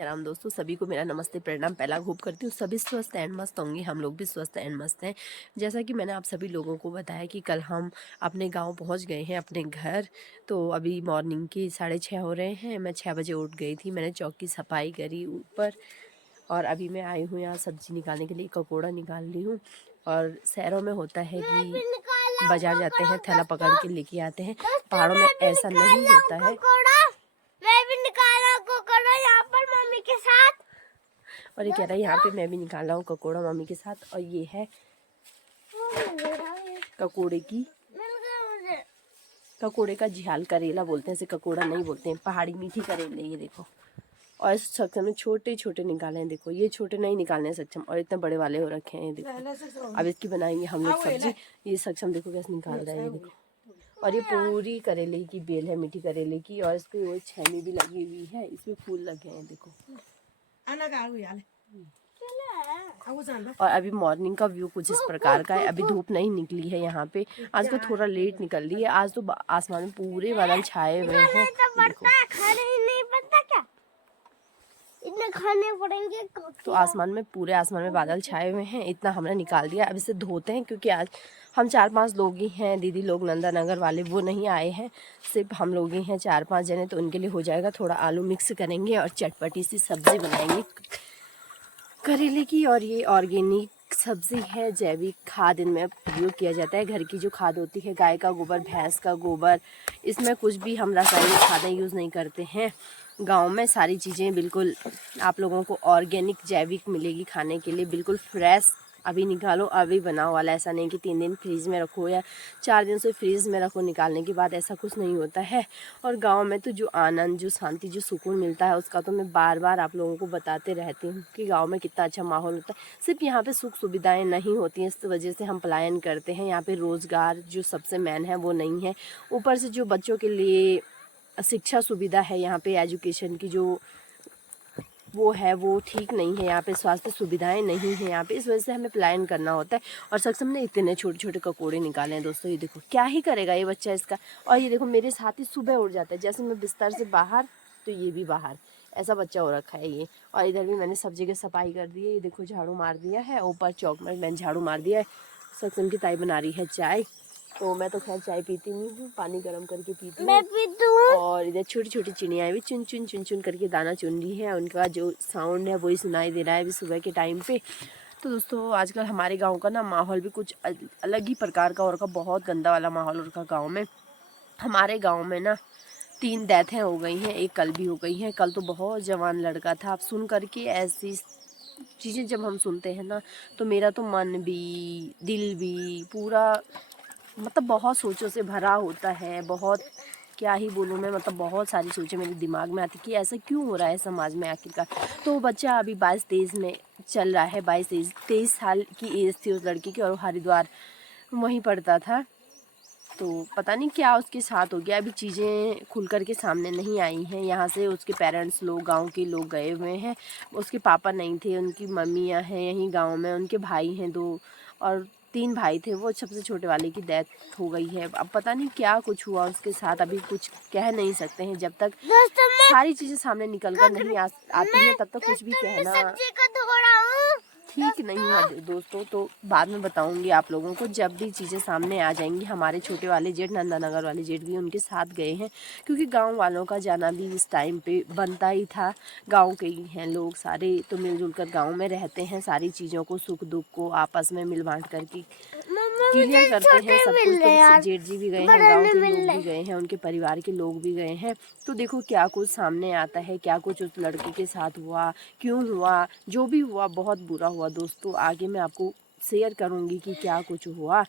राम दोस्तों, सभी को मेरा नमस्ते प्रणाम। पहला होप करती हूँ सभी स्वस्थ एंड मस्त होंगे, हम लोग भी स्वस्थ एंड मस्त हैं। जैसा कि मैंने आप सभी लोगों को बताया कि कल हम अपने गांव पहुंच गए हैं, अपने घर। तो अभी मॉर्निंग के 6:30 हो रहे हैं। मैं 6 बजे उठ गई थी, मैंने चौक की सफाई करी ऊपर, और अभी मैं आई हूँ यहाँ सब्जी निकालने के लिए, ककोड़ा निकाल रही हूँ। और शहरों में होता है कि बाजार जाते हैं, थैला पकड़ के लेके आते हैं। पहाड़ों में ऐसा नहीं होता है। मैं भी निकाला ककोड़ा यहाँ पर मम्मी के साथ। और ये कह रहा है यहाँ पे मैं भी निकाल रहा हूँ ककोड़ा मम्मी के साथ। और ये है ककोड़े का झियाल, करेला बोलते हैं इसे, ककोड़ा नहीं बोलते हैं। पहाड़ी मीठी करेले, ये देखो। और इस सक्षम में छोटे छोटे निकाले हैं, देखो ये छोटे नहीं निकालने हैं सक्षम, और इतने बड़े वाले हो रखे हैं, देखो। अब इसकी बनाएंगे हम लोग सब्जी। ये सक्षम देखो कैसे निकाल रहा है, ये देखो। और ये पूरी करेले की बेल है, मीठी करेले की, और इसकी वो छेनी भी लगी हुई है, इसमें फूल लगे हैं, देखो। और अभी मॉर्निंग का व्यू कुछ इस प्रकार का है। अभी धूप नहीं निकली है यहाँ पे, आज तो थोड़ा लेट निकल रही है। आज तो आसमान में पूरे बादल छाए हुए हैं, इतने खाने पड़ेंगे तो आसमान में, पूरे आसमान में बादल छाए हुए हैं। इतना हमने निकाल दिया। अब इसे धोते हैं, क्योंकि आज हम 4-5 लोग ही हैं। दीदी लोग नंदानगर वाले वो नहीं आए हैं, सिर्फ हम लोग ही हैं 4-5 जने, तो उनके लिए हो जाएगा। थोड़ा आलू मिक्स करेंगे और चटपटी सी सब्जी बनाएंगे करेले की। और ये ऑर्गेनिक सब्जी है, जैविक खाद इनमें प्रयोग किया जाता है। घर की जो खाद होती है, गाय का गोबर, भैंस का गोबर, इसमें कुछ भी हम रासायनिक खादें यूज़ नहीं करते हैं। गांव में सारी चीज़ें बिल्कुल आप लोगों को ऑर्गेनिक जैविक मिलेगी खाने के लिए, बिल्कुल फ्रेश। अभी निकालो अभी बनाओ वाला, ऐसा नहीं कि 3 दिन फ्रीज में रखो या 4 दिन से फ्रीज में रखो निकालने के बाद, ऐसा कुछ नहीं होता है। और गांव में तो जो आनंद, जो शांति, जो सुकून मिलता है, उसका तो मैं बार बार आप लोगों को बताते रहती हूँ कि गांव में कितना अच्छा माहौल होता है। सिर्फ यहाँ पे सुख सुविधाएं नहीं होती हैं, इस वजह से हम पलायन करते हैं। यहाँ पे रोज़गार जो सबसे मेन है वो नहीं है। ऊपर से जो बच्चों के लिए शिक्षा सुविधा है, यहाँ पे एजुकेशन की जो वो है वो ठीक नहीं है। यहाँ पे स्वास्थ्य सुविधाएं नहीं है यहाँ पे, इस वजह से हमें पलायन करना होता है। और सक्षम ने इतने छोटे छोटे ककोड़े निकाले हैं दोस्तों, ये देखो। क्या ही करेगा ये बच्चा इसका। और ये देखो मेरे साथ ही सुबह उठ जाता है, जैसे मैं बिस्तर से बाहर तो ये भी बाहर, ऐसा बच्चा हो रखा है ये। और इधर भी मैंने सब्जी की सफाई कर दी है, ये देखो झाड़ू मार दिया है। ऊपर चौक में मैंने झाड़ू मार दिया है। सक्षम की ताई बना रही है चाय, तो मैं तो खैर चाय पीती नहीं हूँ, पानी गर्म करके पीती हूँ। और इधर छोटी छोटी चिड़ियाँ भी चुन चुन चुन चुन करके दाना चुन रही है, उनका जो साउंड है वही सुनाई दे रहा है अभी सुबह के टाइम पे। तो दोस्तों आजकल हमारे गांव का ना माहौल भी कुछ अलग ही प्रकार का हो रखा, बहुत गंदा वाला माहौल हो रखा गाँव में। हमारे गाँव में ना 3 डेथें हो गई हैं, एक कल भी हो गई है। कल तो बहुत जवान लड़का था। आप सुन करके ऐसी चीज़ें जब हम सुनते हैं ना, तो मेरा तो मन भी, दिल भी पूरा, मतलब बहुत सोचों से भरा होता है। बहुत, क्या ही बोलूँ मैं, मतलब बहुत सारी सोचें मेरे दिमाग में आती कि ऐसा क्यों हो रहा है समाज में आखिरकार। तो बच्चा अभी 22-23 में चल रहा है, 22-23 साल की एज थी उस लड़की की, और वो हरिद्वार वहीं पढ़ता था। तो पता नहीं क्या उसके साथ हो गया। अभी चीज़ें खुल कर के सामने नहीं आई हैं। यहाँ से उसके पेरेंट्स लोग, गांव के लोग गए हुए हैं। उसके पापा नहीं थे, उनकी मम्मियाँ हैं यहीं गांव में, उनके भाई हैं 2, और 3 भाई थे। वो सबसे छोटे वाले की डेथ हो गई है। अब पता नहीं क्या कुछ हुआ उसके साथ, अभी कुछ कह नहीं सकते हैं। जब तक सारी चीज़ें सामने निकल कर नहीं आती हैं, तब तक कुछ भी कहना ठीक नहीं है दोस्तों। तो बाद में बताऊंगी आप लोगों को, जब भी चीज़ें सामने आ जाएंगी। हमारे छोटे वाले जेठ, नंदानगर वाले जेठ भी उनके साथ गए हैं, क्योंकि गांव वालों का जाना भी इस टाइम पे बनता ही था। गांव के ही हैं लोग सारे, तो मिलजुल कर गाँव में रहते हैं। सारी चीज़ों को, सुख दुख को आपस में मिल बांट करके क्लियर करते हैं सब कुछ। तो जेठ जी भी गए हैं, गांव के लोग भी गए हैं, उनके परिवार के लोग भी गए हैं। तो देखो क्या कुछ सामने आता है, क्या कुछ उस लड़के के साथ हुआ, क्यों हुआ। जो भी हुआ बहुत बुरा हुआ दोस्तों। आगे मैं आपको शेयर करूंगी कि क्या कुछ हुआ।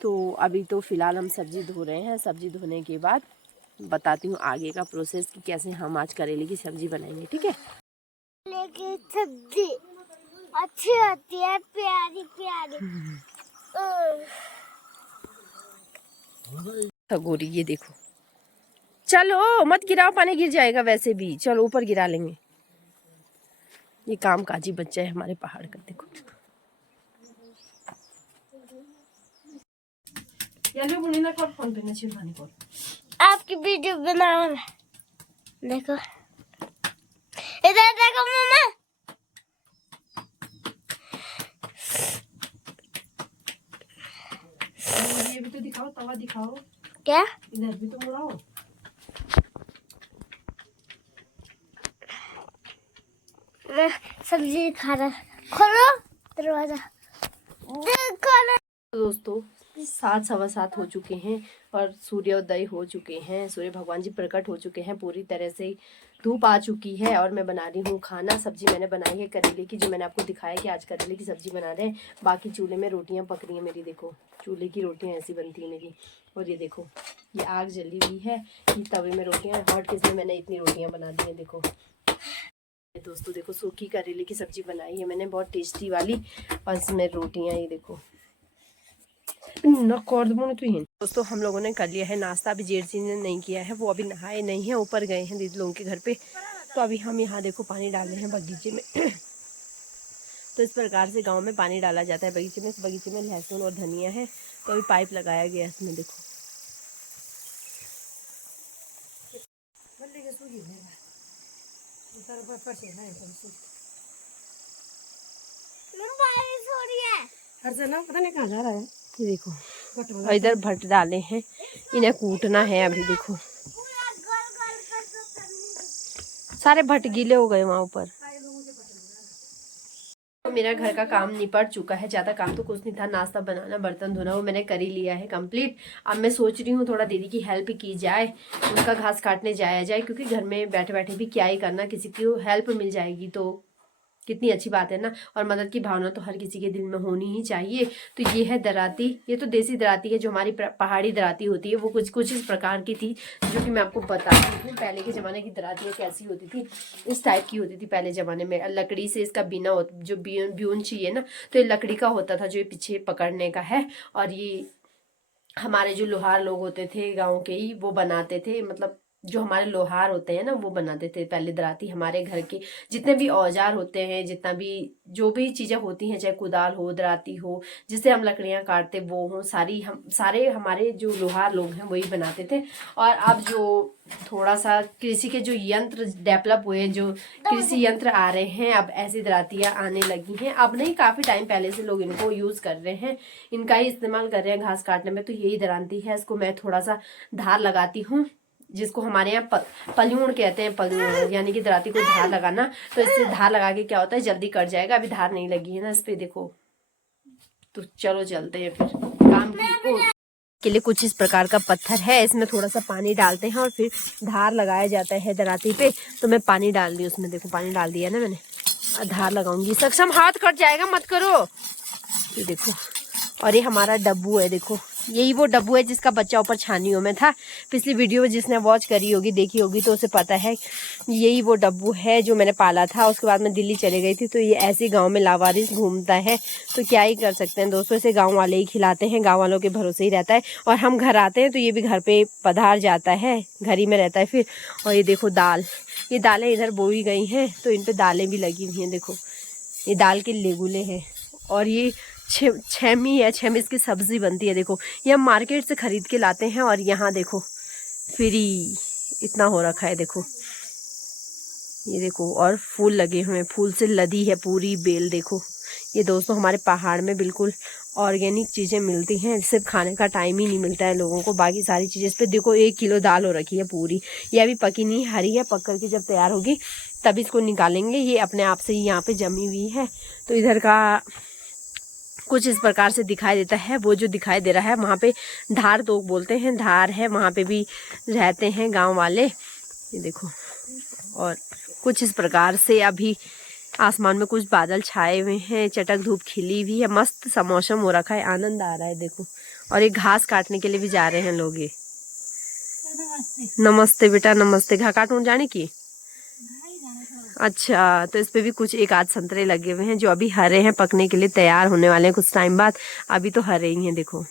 तो अभी तो फ़िलहाल हम सब्ज़ी धो रहे हैं। सब्ज़ी धोने के बाद बताती हूँ आगे का प्रोसेस कि कैसे हम आज करेले की सब्ज़ी बनाएंगे, ठीक है। सब्जी अच्छी होती है, प्यारी प्यारी। गोरी ये देखो, चलो मत गिराओ, पानी गिर जाएगा वैसे भी। चलो ऊपर गिरा लेंगे। ये काम काजी बच्चा है हमारे पहाड़ का, देखो। आपकी वीडियो बनाओ, देखो इधर देखो दिखाओ, तवा दिखाओ। क्या? इधर भी तो मुड़ाओ। मैं सब्जी खा रहा। खोलो दरवाजा। खोलो। दोस्तों 7 सवा 7 हो चुके हैं और सूर्योदय हो चुके हैं, सूर्य भगवान जी प्रकट हो चुके हैं, पूरी तरह से धूप आ चुकी है और मैं बना रही हूँ खाना। सब्जी मैंने बनाई है करेले की, जो मैंने आपको दिखाया कि आज करेले की सब्जी बना रहे हैं। बाकी चूल्हे में रोटियां पक रही हैं मेरी, देखो चूल्हे की रोटियां ऐसी बनती है मेरी। और ये देखो ये आग जली हुई है, ये तवे में रोटियां हॉट केस में मैंने इतनी रोटियां बना दी हैं। देखो दोस्तों देखो सूखी करेले की सब्जी बनाई है मैंने, बहुत टेस्टी वाली, और इसमें रोटियां ये देखो। दोस्तों हम लोगों ने कर लिया है नाश्ता, अभी जेठ जी ने नहीं किया है, वो अभी नहाए नहीं है, ऊपर गए हैं दीदी लोगों के घर पे। तो अभी हम यहाँ देखो पानी डाल रहे हैं बगीचे में। तो इस प्रकार से गांव में पानी डाला जाता है बगीचे में। इस बगीचे में लहसुन और धनिया है, तो अभी पाइप लगाया गया है इसमें। देखो बारिश हो रही है। पता नहीं कहाँ जा रहा है। ये देखो और इधर भट्ट डाले हैं, इन्हें कूटना है अभी। देखो पूरा गोल गोल कर दो। सारे भट्ट गीले हो गए वहाँ ऊपर। तो मेरा घर का काम निपट चुका है, ज़्यादा काम तो कुछ नहीं था, नाश्ता बनाना बर्तन धोना वो मैंने कर ही लिया है कंप्लीट। अब मैं सोच रही हूँ थोड़ा दीदी की हेल्प की जाए, उनका घास काटने जाया जाए, क्योंकि घर में बैठे बैठे भी क्या ही करना, किसी की हेल्प मिल जाएगी तो कितनी अच्छी बात है ना। और मदद की भावना तो हर किसी के दिल में होनी ही चाहिए। तो ये है दराती, ये तो देसी दराती है, जो हमारी पहाड़ी दराती होती है वो कुछ इस प्रकार की थी, जो कि मैं आपको बताती हूँ। पहले के ज़माने की दरातियाँ कैसी होती थी, इस टाइप की होती थी पहले ज़माने में। लकड़ी से इसका बिना होता, जो ब्यून चाहिए ना, तो ये लकड़ी का होता था, जो ये पीछे पकड़ने का है। और ये हमारे जो लोहार लोग होते थे गाँव के ही, वो बनाते थे, मतलब जो हमारे लोहार होते हैं ना वो बनाते थे पहले दराती। हमारे घर के जितने भी औजार होते हैं, जितना भी जो भी चीज़ें होती हैं, चाहे कुदाल हो, दराती हो, जिससे हम लकड़ियाँ काटते वो हो, सारे हमारे जो लोहार लोग हैं वही बनाते थे। और अब जो थोड़ा सा कृषि के जो यंत्र डेवलप हुए, जो कृषि यंत्र आ रहे हैं, अब ऐसी दरातियाँ आने लगी हैं। अब नहीं, काफ़ी टाइम पहले से लोग इनको यूज़ कर रहे हैं, इनका ही इस्तेमाल कर रहे हैं घास काटने में। तो यही दराती है, इसको मैं थोड़ा सा धार लगाती हूँ, जिसको हमारे यहाँ पल्यूण कहते हैं, पल्यूण यानी कि दराती को धार लगाना। तो इससे धार लगा के क्या होता है, जल्दी कट जाएगा। अभी धार नहीं लगी है ना इस पे, देखो। तो चलो चलते हैं फिर काम के लिए। कुछ इस प्रकार का पत्थर है, इसमें थोड़ा सा पानी डालते हैं और फिर धार लगाया जाता है दराती पे। तो मैं पानी डाल दी उसमें, देखो पानी डाल दिया ना मैंने, धार लगाऊंगी। सक्षम हाथ कट जाएगा, मत करो। ये देखो, और ये हमारा डब्बू है, देखो यही वो डब्बू है जिसका बच्चा ऊपर छानियों में था। पिछली वीडियो जिसने वॉच करी होगी, देखी होगी, तो उसे पता है यही वो डब्बू है जो मैंने पाला था। उसके बाद मैं दिल्ली चली गई थी, तो ये ऐसे गांव में लावारिस घूमता है। तो क्या ही कर सकते हैं दोस्तों, इसे गांव वाले ही खिलाते हैं, गांव वालों के भरोसे ही रहता है। और हम घर आते हैं तो ये भी घर पे पधार जाता है, घर ही में रहता है फिर। और ये देखो दाल, ये दालें इधर बोई गई हैं, तो इन पर दालें भी लगी हुई हैं। देखो ये दाल के लेगुले हैं, और ये छेमी है, छेमिस की सब्जी बनती है। देखो ये हम मार्केट से खरीद के लाते हैं, और यहाँ देखो फ्री इतना हो रखा है। देखो ये देखो, और फूल लगे हुए हैं, फूल से लदी है पूरी बेल। देखो ये दोस्तों हमारे पहाड़ में बिल्कुल ऑर्गेनिक चीज़ें मिलती हैं, सिर्फ खाने का टाइम ही नहीं मिलता है लोगों को, बाकी सारी चीज़ें। इस पर देखो 1 किलो दाल हो रखी है पूरी, ये अभी पकी नहीं, हरी है, पक करके जब तैयार होगी तब इसको निकालेंगे। ये अपने आप से ही यहाँ पे जमी हुई है। तो इधर का कुछ इस प्रकार से दिखाई देता है। वो जो दिखाई दे रहा है वहाँ पे धार तो बोलते हैं, धार है, वहाँ पे भी रहते हैं गांव वाले। ये देखो, और कुछ इस प्रकार से अभी आसमान में कुछ बादल छाए हुए हैं, चटक धूप खिली हुई है, मस्त सा मौसम हो रखा है, आनंद आ रहा है। देखो, और ये घास काटने के लिए भी जा रहे हैं लोग। ये नमस्ते बेटा, नमस्ते। घास काटने जाने की? अच्छा, तो इस पे भी कुछ एक आध संतरे लगे हुए हैं, जो अभी हरे हैं, पकने के लिए तैयार होने वाले हैं कुछ टाइम बाद। अभी तो हरे ही हैं, देखो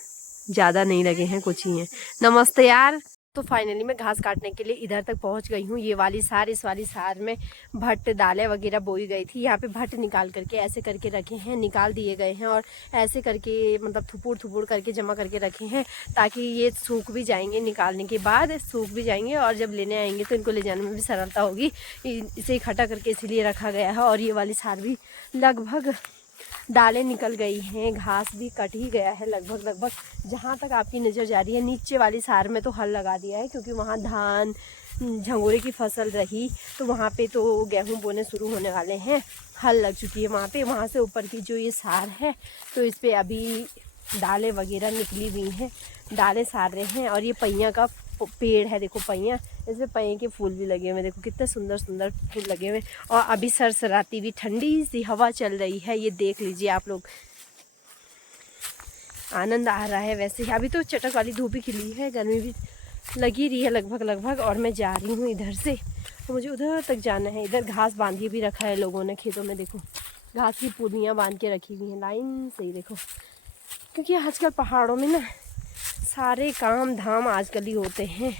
ज़्यादा नहीं लगे हैं, कुछ ही हैं। नमस्ते यार। तो फाइनली मैं घास काटने के लिए इधर तक पहुंच गई हूँ। ये वाली सार, इस वाली सार में भट्ट दालें वगैरह बोई गई थी। यहाँ पे भट्ट निकाल करके ऐसे करके रखे हैं, निकाल दिए गए हैं, और ऐसे करके मतलब थुपुर करके जमा करके रखे हैं, ताकि ये सूख भी जाएंगे, निकालने के बाद सूख भी जाएंगे, और जब लेने आएंगे तो इनको ले जाने में भी सरलता होगी। इसे इकट्ठा करके इसीलिए रखा गया है। और ये वाली सार भी लगभग दालें निकल गई हैं, घास भी कट ही गया है लगभग जहाँ तक आपकी नज़र जा रही है। नीचे वाली सार में तो हल लगा दिया है क्योंकि वहाँ धान झंगोरे की फसल रही, तो वहाँ पे तो गेहूं बोने शुरू होने वाले हैं, हल लग चुकी है वहाँ पे। वहाँ से ऊपर की जो ये सार है तो इस पर अभी दालें वगैरह निकली हुई हैं, दालें सार रहे हैं। और ये पहिया का पेड़ है, देखो पहिया, इसमें पहिए के फूल भी लगे हुए, देखो कितने सुंदर सुंदर फूल लगे हुए। और अभी सरसराती भी ठंडी सी हवा चल रही है, ये देख लीजिए आप लोग, आनंद आ रहा है। वैसे अभी तो चटक वाली धूप भी खिली है, गर्मी भी लगी रही है लगभग। और मैं जा रही हूँ इधर से, तो मुझे उधर तक जाना है। इधर घास बांधी भी रखा है लोगों ने खेतों में, देखो घास की पूलियाँ बांध के रखी हुई हैं लाइन से ही, देखो। क्योंकि आजकल पहाड़ों में ना सारे काम धाम आजकल ही होते हैं,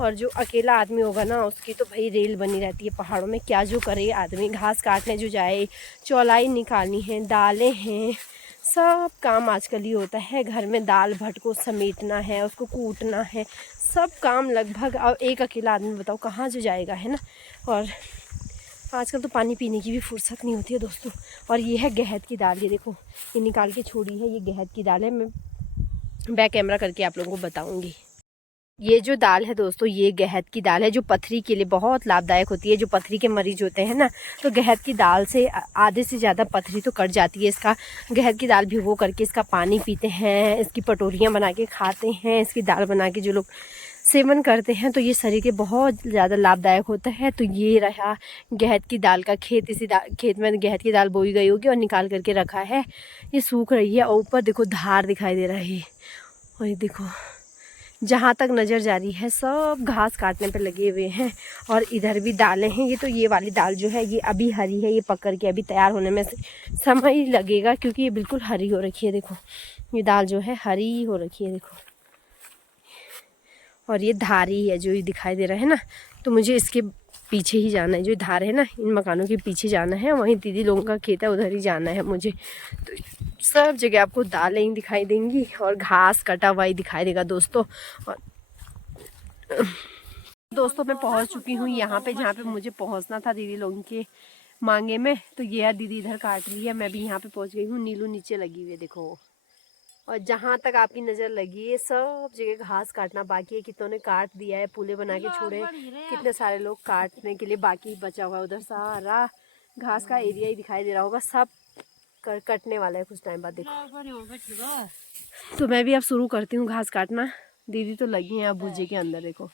और जो अकेला आदमी होगा ना उसकी तो भाई रेल बनी रहती है पहाड़ों में। क्या जो करे आदमी, घास काटने जो जाए, चौलाई निकालनी है, दालें हैं, सब काम आजकल ही होता है। घर में दाल भट को समेटना है, उसको कूटना है, सब काम लगभग। अब एक अकेला आदमी बताओ कहाँ जो जाएगा, है ना। और आजकल तो पानी पीने की भी फुर्सत नहीं होती है दोस्तों। और ये है गहत की दाल, ये देखो ये निकाल के छोड़ी है, ये गहत की दाल है। मैं बैक कैमरा करके आप लोगों को बताऊंगी। ये जो दाल है दोस्तों, ये गहत की दाल है, जो पथरी के लिए बहुत लाभदायक होती है। जो पथरी के मरीज होते हैं ना, तो गहत की दाल से आधे से ज़्यादा पथरी तो कट जाती है। इसका गहत की दाल भिगो करके इसका पानी पीते हैं, इसकी पटोरियाँ बना के खाते हैं, इसकी दाल बना के जो लोग सेवन करते हैं तो ये शरीर के बहुत ज़्यादा लाभदायक होता है। तो ये रहा गहत की दाल का खेत, इसी खेत में गहत की दाल बोई गई होगी और निकाल करके रखा है। ये सूख रही है और ऊपर देखो धार दिखाई दे रहा है। और ये देखो जहाँ तक नज़र जा रही है सब घास काटने पे लगे हुए हैं। और इधर भी दालें हैं। ये तो ये वाली दाल जो है ये अभी हरी है, ये पक कर के अभी तैयार होने में समय लगेगा क्योंकि ये बिल्कुल हरी हो रखी है। देखो ये दाल जो है हरी हो रखी है, देखो। और ये धारी है जो ये दिखाई दे रहा है ना, तो मुझे इसके पीछे ही जाना है। जो धार है ना, इन मकानों के पीछे जाना है, वहीं दीदी लोगों का खेत है, उधर ही जाना है मुझे। तो सब जगह आपको दालें ही दिखाई देंगी और घास कटा हुआ ही दिखाई देगा दोस्तों। और दोस्तों मैं पहुंच चुकी हूँ यहाँ पे जहाँ पे मुझे पहुँचना था दीदी लोगों के मांगे में। तो ये है दीदी इधर काट रही है, मैं भी यहाँ पे पहुँच गई हूँ। नीलू नीचे लगी हुई है, देखो। और जहाँ तक आपकी नज़र लगी है सब जगह घास काटना बाकी है। कितनों ने काट दिया है, पुले बना के छोड़े, कितने सारे लोग काटने के लिए बाकी बचा हुआ है। उधर सारा घास का एरिया ही दिखाई दे रहा होगा, सब कटने वाला है कुछ टाइम बाद, देखो। तो मैं भी अब शुरू करती हूँ घास काटना। दीदी तो लगी हैं अब भूजे के अंदर, देखो।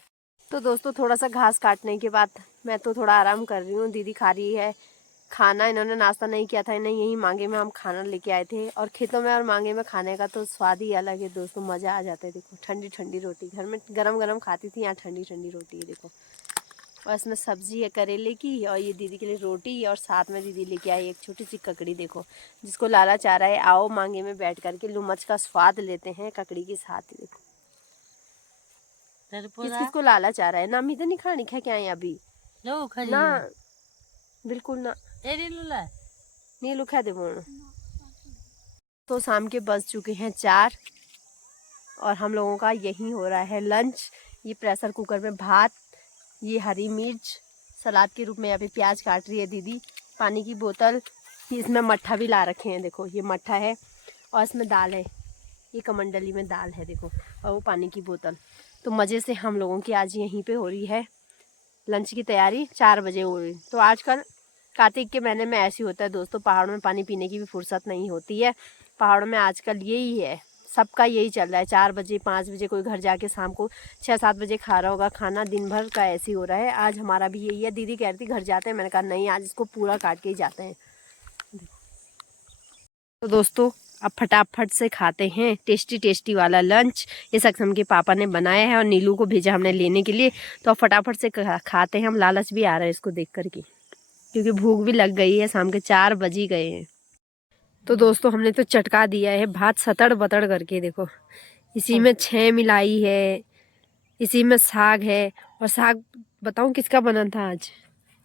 तो दोस्तों थोड़ा सा घास काटने के बाद मैं तो थोड़ा आराम कर रही हूँ। दीदी खा रही है खाना, इन्होंने नाश्ता नहीं किया था, इन्हें यही मांगे में हम खाना लेके आए थे। और खेतों में और मांगे में खाने का तो स्वाद ही अलग है दोस्तों, मज़ा आ जाता है। देखो ठंडी ठंडी रोटी, घर में गरम गरम खाती थी, यहाँ ठंडी ठंडी रोटी है, देखो। और इसमें सब्जी है करेले की, और ये दीदी के लिए रोटी, और साथ में दीदी लेके आई एक छोटी सी ककड़ी, देखो। जिसको लाला चाह रहा है आओ मांगे में बैठ करके लुमच का स्वाद लेते हैं ककड़ी के साथ, देखो। किसको लाला चाह रहा है ना, इधर नहीं खानी है क्या अभी ना, बिल्कुल ना नीलू खा दे। तो शाम के बज चुके हैं 4 और हम लोगों का यही हो रहा है लंच। ये प्रेशर कुकर में भात, ये हरी मिर्च सलाद के रूप में, यहाँ पे प्याज काट रही है दीदी, पानी की बोतल, इसमें मट्ठा भी ला रखे हैं, देखो ये मट्ठा है। और इसमें दाल है, ये कमंडली में दाल है, देखो। और वो पानी की बोतल। तो मज़े से हम लोगों की आज यहीं पे हो रही है लंच की तैयारी। 4 बजे हो रही। तो आजकल कार्तिक के महीने में ऐसे होता है दोस्तों, पहाड़ों में पानी पीने की भी फुर्सत नहीं होती है। पहाड़ों में आजकल यही है, सबका यही चल रहा है। 4 बजे 5 बजे कोई घर जाके शाम को 6-7 बजे खा रहा होगा खाना, दिन भर का ऐसे ही हो रहा है। आज हमारा भी यही है। दीदी कह रही थी घर जाते हैं, मैंने कहा नहीं आज इसको पूरा काट के ही जाते हैं। तो दोस्तों अब फटाफट से खाते हैं टेस्टी टेस्टी वाला लंच। ये सक्षम के पापा ने बनाया है और नीलू को भेजा हमने लेने के लिए। तो अब फटाफट से खाते हैं, हम लालच भी आ रहा है इसको देख करके, क्योंकि भूख भी लग गई है, शाम के 4 बज ही गए हैं। तो दोस्तों हमने तो चटका दिया है भात सतड़ बतड़ करके, देखो। इसी में 6 मिलाई है, इसी में साग है। और साग बताऊं किसका बना था आज,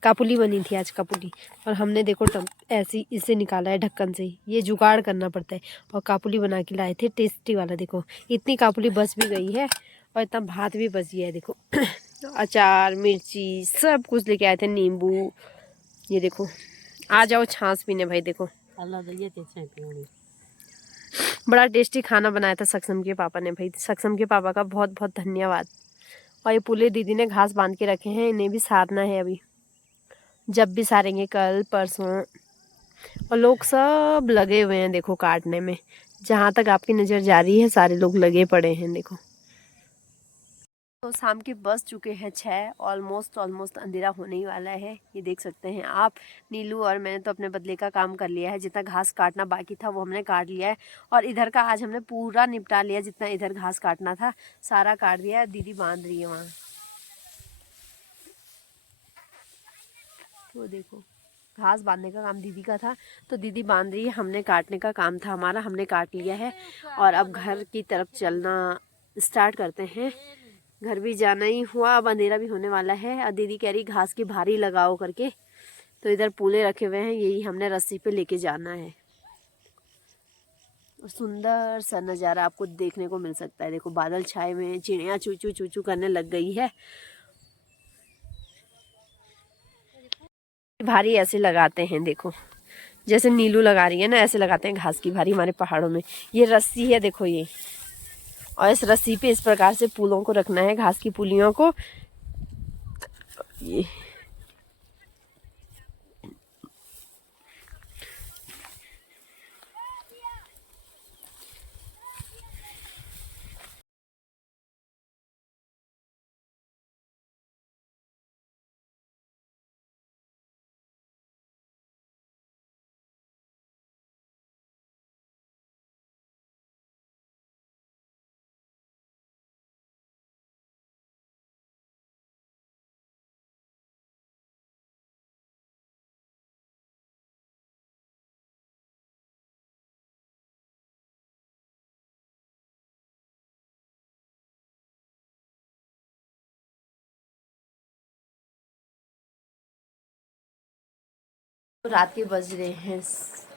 कापुली बनी थी आज, कापुली। और हमने देखो ऐसी इसे निकाला है ढक्कन से, ये जुगाड़ करना पड़ता है। और कापुली बना के लाए थे टेस्टी वाला, देखो। इतनी कापुली बच भी गई है और इतना भात भी बच गया है, देखो। अचार मिर्ची सब कुछ लेके आए थे, नींबू, ये देखो। आ जाओ छाछ पीने भाई, देखो बड़ा टेस्टी खाना बनाया था सक्षम के पापा ने भाई। सक्षम के पापा का बहुत बहुत धन्यवाद। और ये पुले दीदी ने घास बांध के रखे हैं, इन्हें भी सारना है अभी, जब भी सारेंगे कल परसों। और लोग सब लगे हुए हैं देखो काटने में, जहाँ तक आपकी नज़र जा रही है सारे लोग लगे पड़े हैं देखो। तो शाम के बज चुके हैं 6, ऑलमोस्ट अंधेरा होने ही वाला है। ये देख सकते हैं आप, नीलू और मैंने तो अपने बदले का काम कर लिया है। जितना घास काटना बाकी था वो हमने काट लिया है, और इधर का आज हमने पूरा निपटा लिया। जितना इधर घास काटना था सारा काट दिया है। दीदी बांध रही है वहाँ, वो देखो घास बांधने का काम दीदी का था, तो दीदी बांध रही है। हमने काटने का काम था हमारा, हमने काट लिया है। और अब घर की तरफ चलना स्टार्ट करते हैं। घर भी जाना ही हुआ, अब अंधेरा भी होने वाला है। और दीदी कह रही घास की भारी लगाओ करके, तो इधर पूले रखे हुए हैं, यही हमने रस्सी पे लेके जाना है। और सुंदर सा नज़ारा आपको देखने को मिल सकता है। देखो बादल छाए हुए हैं, चिड़िया चू चू चू चू करने लग गई है। भारी ऐसे लगाते हैं देखो, जैसे नीलू लगा रही है ना, ऐसे लगाते हैं घास की भारी हमारे पहाड़ों में। ये रस्सी है देखो ये, और इस रस्सी पे इस प्रकार से पुलों को रखना है, घास की पुलियों को। ये रात के बज रहे हैं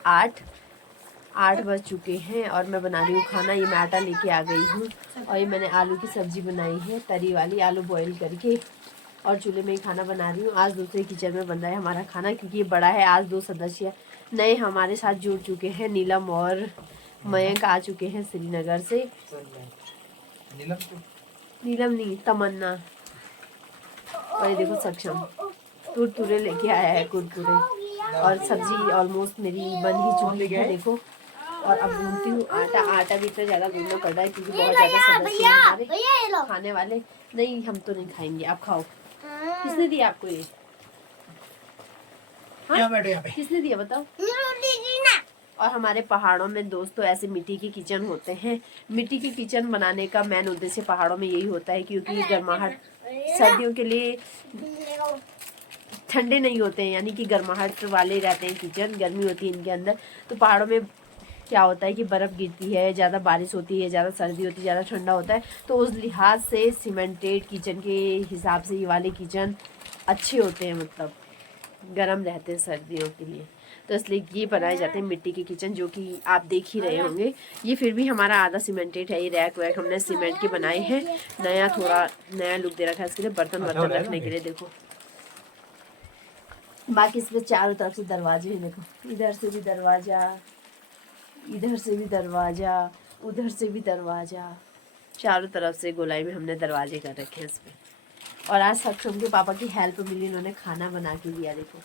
8 बज चुके हैं, और मैं बना रही हूँ खाना। ये मैं आटा लेके आ गई हूँ, और ये मैंने आलू की सब्जी बनाई है, तरी वाली आलू बॉईल करके, और चूल्हे में ही खाना बना रही हूँ। आज दूसरे किचन में बन रहा है हमारा खाना, क्योंकि ये बड़ा है। आज 2 सदस्य नए हमारे साथ जुड़ चुके हैं, नीलम और मयंक आ चुके हैं श्रीनगर से। नीलम नहीं, तमन्ना। और ये देखो सक्षम कुरकुरे लेके आया है, कुरकुरे। और सब्जी ऑलमोस्ट मेरी बन ही चुकी है देखो। और अब गूंथती हूँ आटा भी इतना ज़्यादा गूंथना पड़ रहा है, क्योंकि बहुत ज़्यादा सदस्य हैं हमारे खाने वाले। नहीं हम तो नहीं खाएंगे, आप खाओ। किसने दिया आपको ये? किसने दिया बताओ? और हमारे पहाड़ों में दोस्तों ऐसे मिट्टी के किचन होते हैं। मिट्टी के किचन बनाने का मेन उद्देश्य पहाड़ों में यही होता है, क्योंकि गर्माहट सर्दियों के लिए ठंडे नहीं होते हैं, यानी कि गर्माहट वाले रहते हैं किचन, गर्मी होती है इनके अंदर। तो पहाड़ों में क्या होता है कि बर्फ़ गिरती है, ज़्यादा बारिश होती है, ज़्यादा सर्दी होती है, ज़्यादा ठंडा होता है। तो उस लिहाज से सीमेंटेड किचन के हिसाब से ये वाले किचन अच्छे होते हैं, मतलब गर्म रहते हैं सर्दियों के लिए। तो इसलिए ये बनाए जाते हैं मिट्टी के किचन, जो कि आप देख ही रहे होंगे। ये फिर भी हमारा आधा सीमेंटेड है। ये रैक वैक हमने सीमेंट के बनाए हैं। थोड़ा नया लुक दे रखा है इसके लिए, बर्तन वर्तन रखने के लिए देखो। बाकी इसमें चारों तरफ से दरवाजे हैं देखो, इधर से भी दरवाज़ा, इधर से भी दरवाज़ा, उधर से भी दरवाज़ा, चारों तरफ से गोलाई में हमने दरवाजे कर रखे हैं इसमें। और आज सक्षम के पापा की हेल्प मिली, उन्होंने खाना बना के दिया देखो।